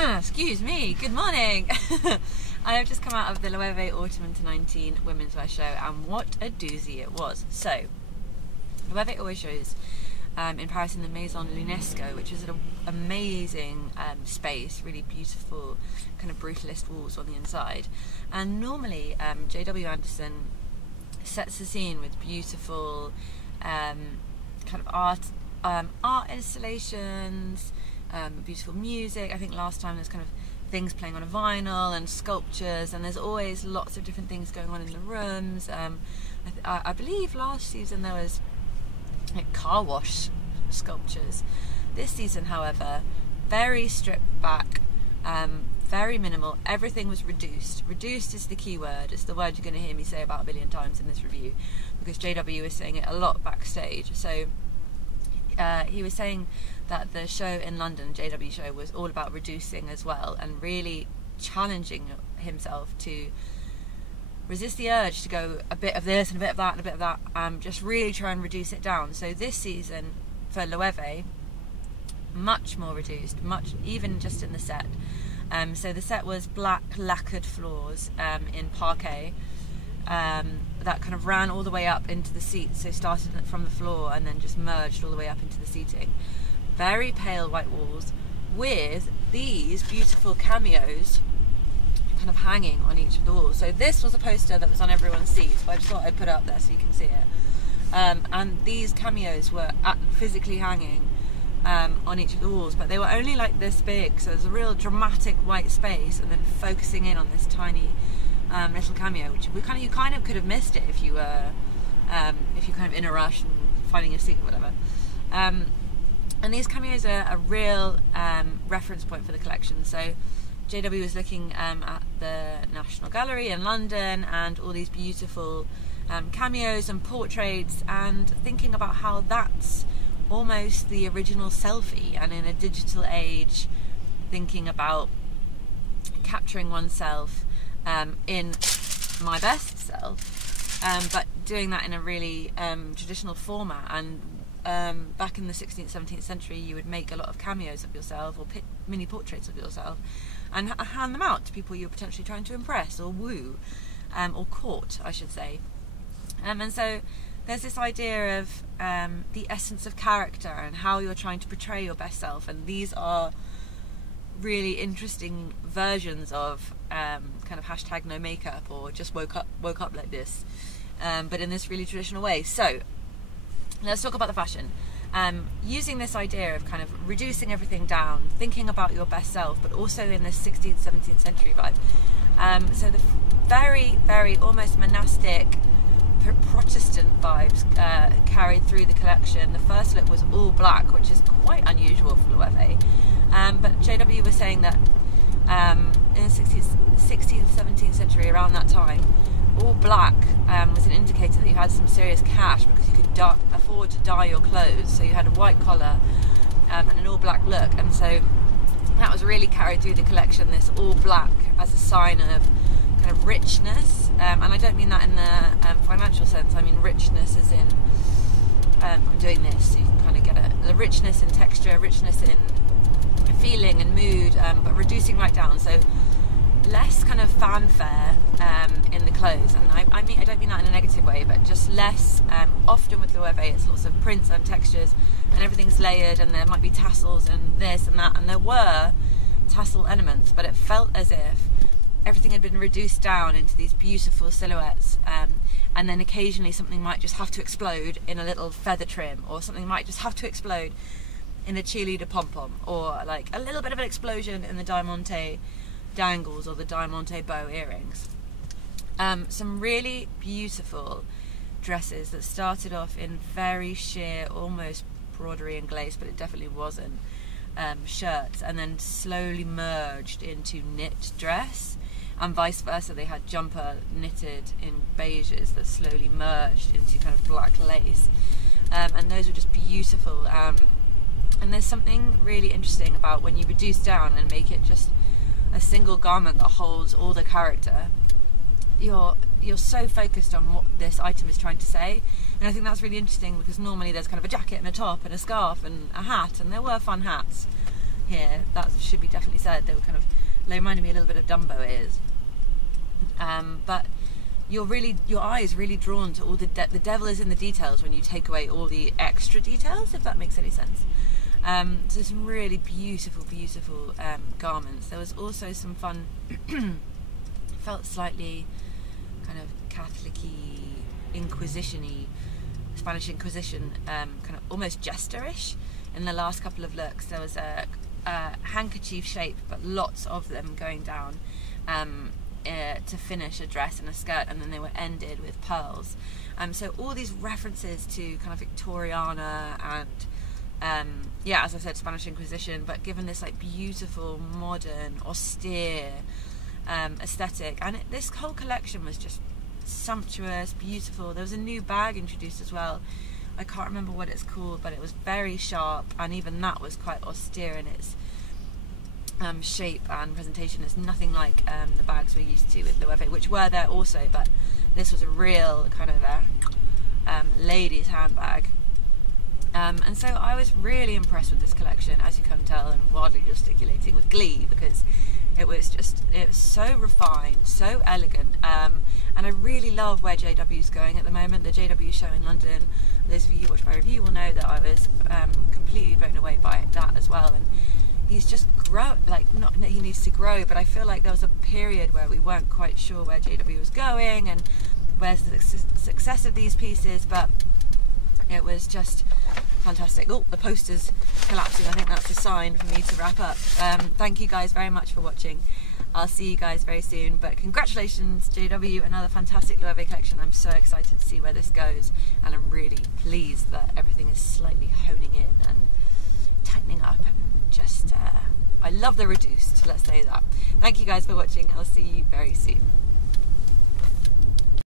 Excuse me, good morning. I have just come out of the Loewe A Autumn 2019 Womenswear show, and what a doozy it was. So, Loewe A always shows in Paris in the Maison L'UNESCO, which is an amazing space, really beautiful kind of brutalist walls on the inside. And normally J.W. Anderson sets the scene with beautiful kind of art installations, beautiful music. I think last time there's kind of things playing on a vinyl and sculptures, and there's always lots of different things going on in the rooms. I believe last season there was like car wash sculptures. This season, however, very stripped back, very minimal. Everything was reduced. Reduced is the key word. It's the word you're going to hear me say about a billion times in this review, because JW is saying it a lot backstage. So he was saying that the show in London, JW show, was all about reducing as well, and really challenging himself to resist the urge to go a bit of this and a bit of that and a bit of that, just really try and reduce it down. So this season for Loewe, much more reduced, much even just in the set. So the set was black lacquered floors in parquet that kind of ran all the way up into the seats, so started from the floor and then just merged all the way up into the seating. Very pale white walls with these beautiful cameos kind of hanging on each of the walls. So this was a poster that was on everyone's seat, so I just thought I'd put it up there so you can see it. And these cameos were physically hanging on each of the walls, but they were only like this big, so there's a real dramatic white space, and then focusing in on this tiny little cameo, which you kind of could have missed it if you were kind of in a rush and finding a seat or whatever. And these cameos are a real reference point for the collection. So JW was looking at the National Gallery in London and all these beautiful cameos and portraits, and thinking about how that's almost the original selfie, and in a digital age thinking about capturing oneself in my best self, but doing that in a really traditional format. And back in the 16th, 17th century, you would make a lot of cameos of yourself, or mini portraits of yourself, and hand them out to people you were potentially trying to impress or woo, or court, I should say. And so there's this idea of the essence of character and how you're trying to portray your best self, and these are really interesting versions of kind of hashtag no makeup, or just woke up like this, but in this really traditional way. So let's talk about the fashion. Using this idea of kind of reducing everything down, thinking about your best self, but also in this 16th, 17th century vibe. So the very, very almost monastic Protestant vibes carried through the collection. The first look was all black, which is quite unusual for Loewe. But JW was saying that in the 16th, 17th century, around that time, all black was an indicator that you had some serious cash, because you could afford to dye your clothes. So you had a white collar and an all black look, and so that was really carried through the collection, this all black as a sign of kind of richness, and I don't mean that in the financial sense. I mean richness as in I'm doing this so you can kind of get it, the richness in texture, richness in feeling and mood, but reducing right down. So less kind of fanfare in the clothes, and I don't mean that in a negative way, but just less. Often with Loewe, it's lots of prints and textures, and everything's layered, and there might be tassels and this and that, and there were tassel elements, but it felt as if everything had been reduced down into these beautiful silhouettes, and then occasionally something might just have to explode in a little feather trim, or something might just have to explode in a cheerleader pom-pom, or like a little bit of an explosion in the diamante dangles or the diamante bow earrings. Some really beautiful dresses that started off in very sheer, almost broderie and glace, but it definitely wasn't, shirts, and then slowly merged into knit dress, and vice versa. They had jumper knitted in beiges that slowly merged into kind of black lace, and those were just beautiful. And there's something really interesting about when you reduce down and make it just a single garment that holds all the character. You're so focused on what this item is trying to say, and I think that's really interesting, because normally there's kind of a jacket and a top and a scarf and a hat, and there were fun hats here. That should be definitely said. They reminded me a little bit of Dumbo ears. But your eye is really drawn to all the devil is in the details when you take away all the extra details, if that makes any sense. So some really beautiful garments. There was also some fun felt slightly kind of Catholic-y, Inquisition-y, Spanish Inquisition, kind of almost jesterish in the last couple of looks. There was a handkerchief shape, but lots of them going down to finish a dress and a skirt, and then they were ended with pearls. So all these references to kind of Victoriana and as I said, Spanish Inquisition, but given this like beautiful, modern, austere aesthetic. And this whole collection was just sumptuous, beautiful. There was a new bag introduced as well. I can't remember what it's called, but it was very sharp, and even that was quite austere in its shape and presentation. It's nothing like the bags we're used to with Loewe, which were there also, but this was a real kind of a lady's handbag. And so I was really impressed with this collection, as you can tell, and wildly gesticulating with glee, because it was so refined, so elegant, and I really love where JW's going at the moment. The JW show in London, those of you who watch my review will know that I was completely blown away by that as well. And he's just not that he needs to grow, but I feel like there was a period where we weren't quite sure where JW was going and where's the success of these pieces, but it was just fantastic. Oh, the poster's collapsing. I think that's a sign for me to wrap up. Thank you guys very much for watching. I'll see you guys very soon, but congratulations JW, another fantastic Loewe collection. I'm so excited to see where this goes, and I'm really pleased that everything is slightly honing in and tightening up, and just I love the reduced, let's say that. Thank you guys for watching. I'll see you very soon.